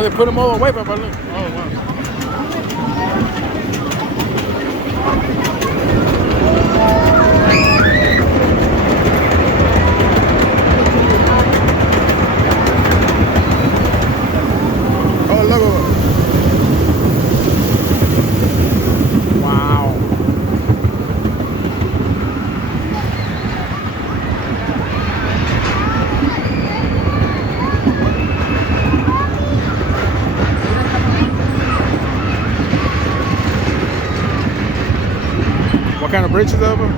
Oh, they put them all away, but look. Oh, wow. Oh, look. Wow. What kind of bridge is that over?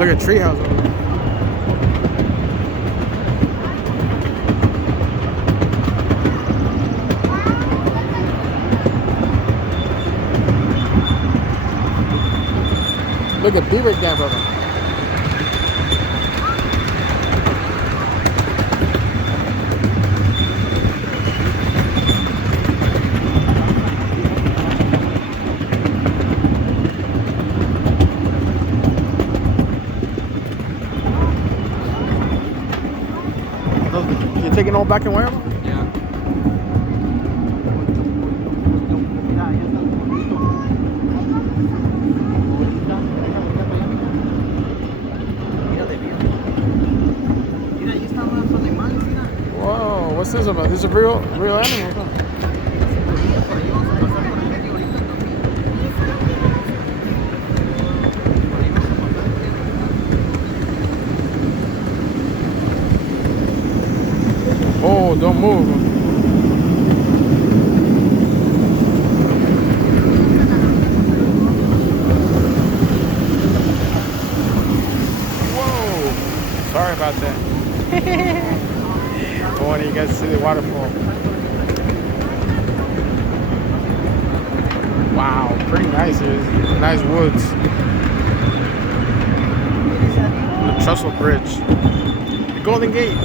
Look at treehouse over there. Look at beaver dam, brother. You're taking all back in Wyoming? Yeah. Whoa, what's this about? This is a real animal. Huh? Oh, don't move. Whoa. Sorry about that. I want you guys to see the waterfall. Wow, pretty nice here. Nice woods. The Trestle Bridge. The Golden Gate.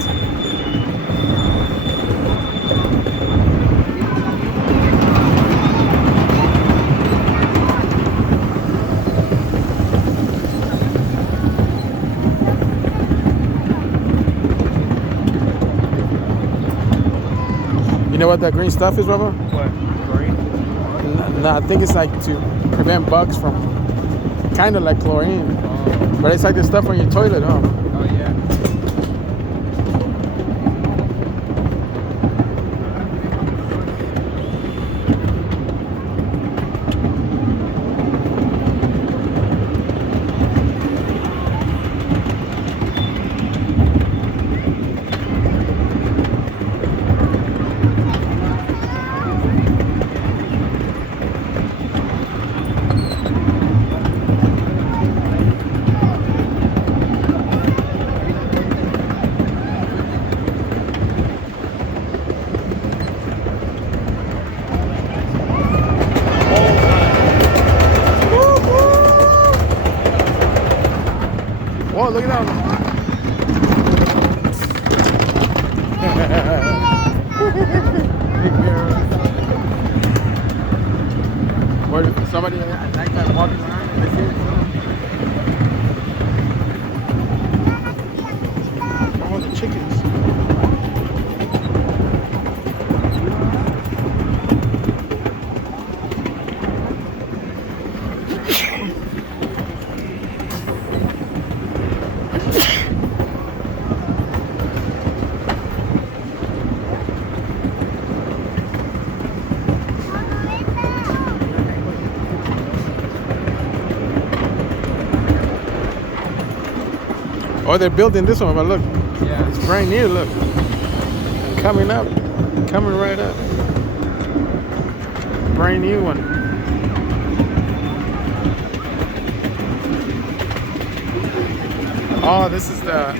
You know what that green stuff is, Robert? What? Chlorine? No, I think it's like to prevent bugs from, kind of like chlorine. Oh. But it's like the stuff on your toilet, huh? Oh, yeah. Whoa, look at that. What, somebody at nighttime walking around and they see it? Oh, they're building this one, but look, Yeah. it's brand new. Look, coming up, coming right up. Brand new one. Oh, this is the.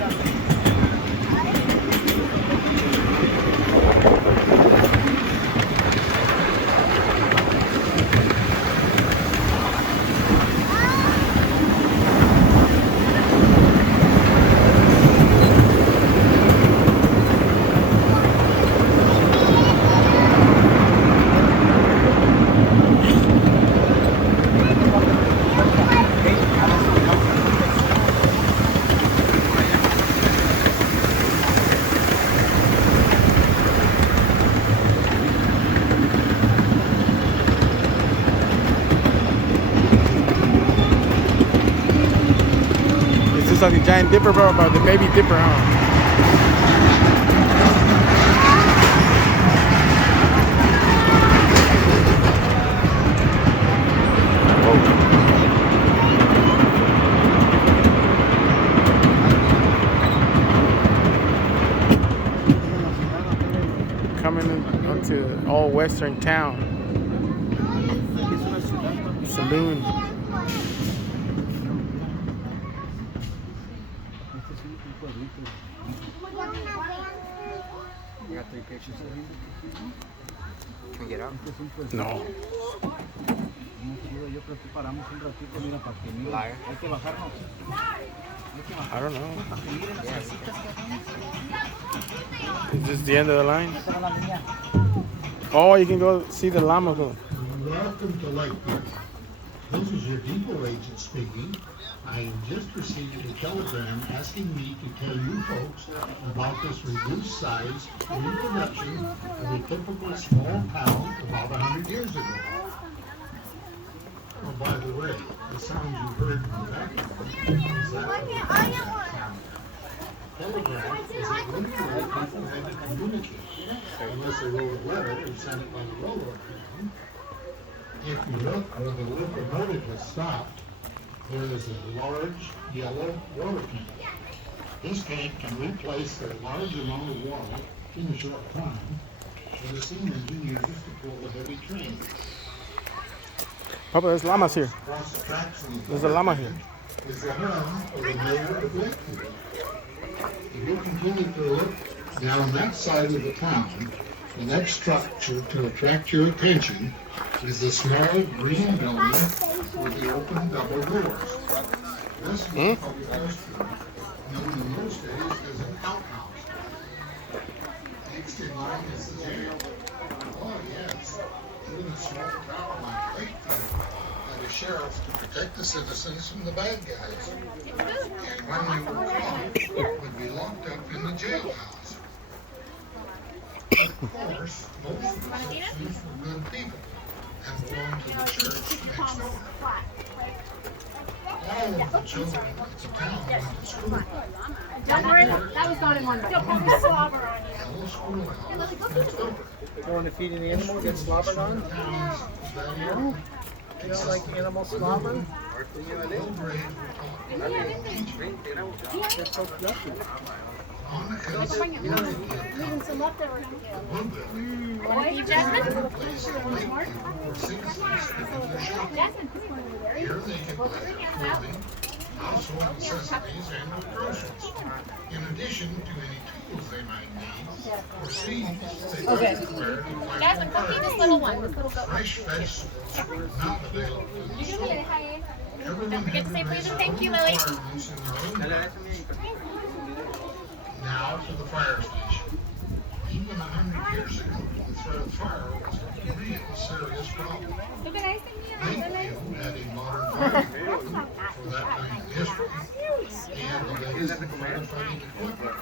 It's just like a giant dipper, bro, about the baby dipper, huh? Coming onto all western town. Saloon. You got 3 pictures of him? Can we get out? No. Liar. I don't know. Yes. Is this the end of the line? Oh, you can go see the llama. Go. Welcome to Lakewood. This is your depot agent speaking. I just received a telegram asking me to tell you folks about this reduced size reproduction of a typical small town about 100 years ago. Oh, by the way, the sounds you heard in the background is that of the town. Telegraph is a limited way people had to communicate, unless they wrote a letter and sent it by the railroad train. If you look where the locomotive has stopped, there is a large yellow water tank. This tank can replace a large amount of water in a short time, and the steam engine uses to pull the heavy train. Papa, there's llamas here. Across the tracks in the There's a llama here. is the home of the mayor of Lakewood. If you continue to look down that side of the town, the next structure to attract your attention is the small green building with the open double doors. This was a public restroom, known in those days as an outhouse. Next in line is the jail. Oh yes, even a small town like Traintown had a sheriff to protect the citizens from the bad guys. And when we were caught, we'd be locked up in the jailhouse. Of course, most of the citizens were good people and belonged to the church next door. All of the children at the town went to school. Don't worry, that was gone in one bite. Don't put the slobber on you. And the schoolhouse next door. You want to feed an animal, get slobbered on? Towns that area You don't like animal slobber? low grades were taught. They're so fluffy. On the case, Leaving some leftover. Blueberry Want to eat Jasmine? place in Lakeview where citizens spend their shopping. Jasmine, this one over there. Here they can buy clothing, household necessities, and groceries. In addition to any tools they might need, or seeds they might require to fight Jasmine, come feed this little one. This little goat. fresh vegetables were not available in the store. Everyone Don't forget had to say to please and raise thank you, their own Lily. requirements in their own way. Now to the fire station. Even 100 years ago, the threat of fire was a real serious problem. Look at ice cream. Lakeview had a modern fire department for that time in history, and the latest in firefighting equipment.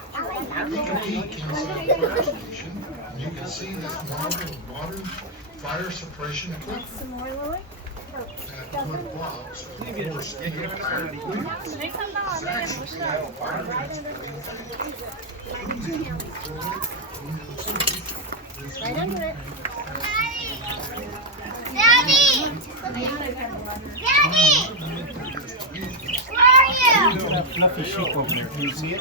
Take a peek inside the fire station, and you can see this modern fire suppression equipment. Some more, Lily? That wood blocks, of course, steel tire wheels. Make some dogs. It's actually a fire thing. Right under it. Daddy! Daddy! Where are you? fluffy sheep over there. Can you see it?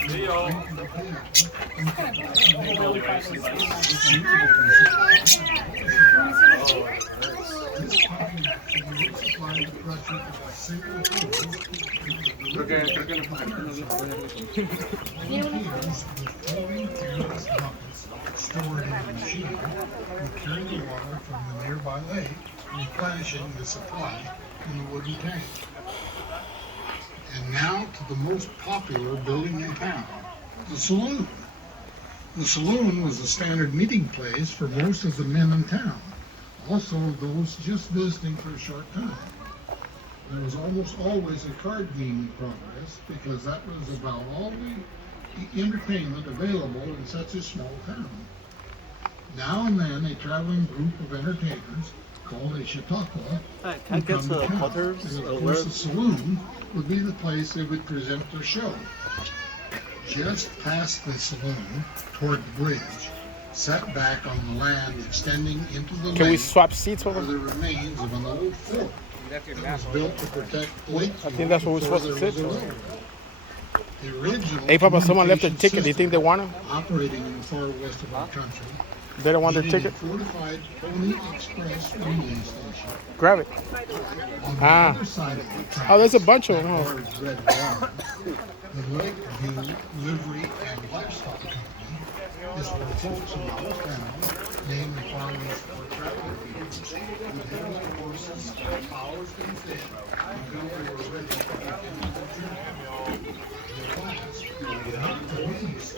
Stored in the machine would carry the water from the nearby lake, replenishing the supply in the wooden tank. And now to the most popular building in town, the saloon. The saloon was the standard meeting place for most of the men in town, also those just visiting for a short time. There was almost always a card game in progress because that was about all the entertainment available in such a small town. Now and then a traveling group of entertainers called a chautauqua would come to town, and of course the saloon would be the place they would present their show. Just past the saloon, toward the bridge, set back on the land extending into the Can we lake, swap seats are over? the remains of an old fort that was built to protect the lake. I think that's where we're supposed to sit. The original Hey, Papa, someone left their communication ticket. Do you think they system want it? operating in the far west of our country. They don't want their needed ticket? a fortified Pony Express relay station. Grab it. On the Ah. other side of the track, Oh, there's a bunch of them. a Huh? large red barn, the Lakeview Livery and Livestock Company is where folks in our town name the farmers for traveling vehicles with heavy horses, cows, and fish until they were ready to get into the journey. The last, not the least,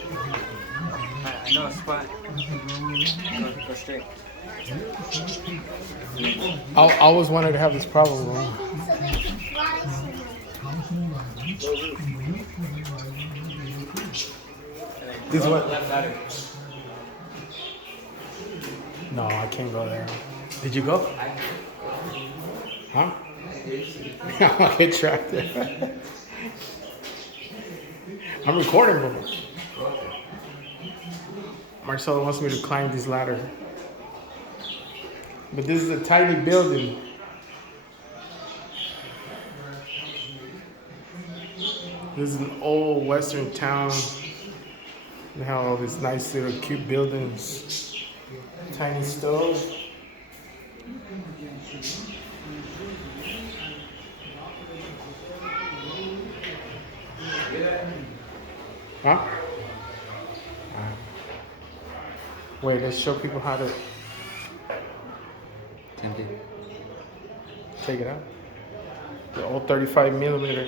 I know a spot. Go straight. I always wanted to have this problem. Bro. This is what? No, I can't go there. Did you go? Huh? I'll get trapped there. I'm recording, bro. Marcelo wants me to climb this ladder. But this is a tiny building. This is an old western town. They have all these nice little cute buildings. Tiny stove. Huh? Wait, let's show people how to take it out. The old 35 millimeter.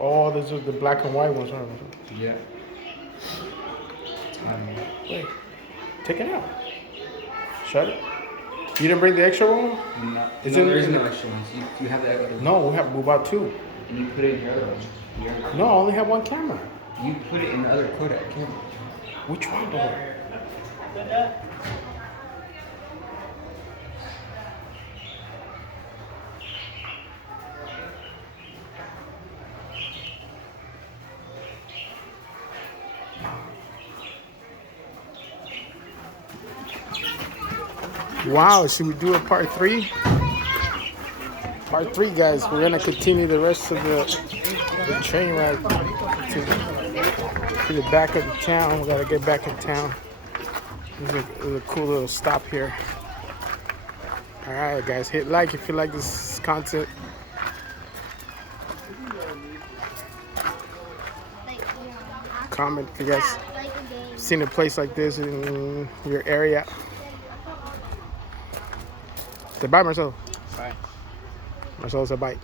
Oh, those are the black and white ones, aren't they? Yeah. Wait, take it out. Shut it. You didn't bring the extra one? No, Is no, it- there is no extra ones. You have the other one. No, we have about two. And you put it in your other one. No, I only have one camera. You put it in the other Kodak camera. Which one, brother? Wow, should we do a part 3? Part 3, guys. We're gonna continue the rest of the train ride to the back of the town. We gotta get back in town. There's a cool little stop here. All right, guys, hit like if you like this content. Comment if you guys seen a place like this in your area. Say bye, Marcelo. Bye. Marcelo said bye.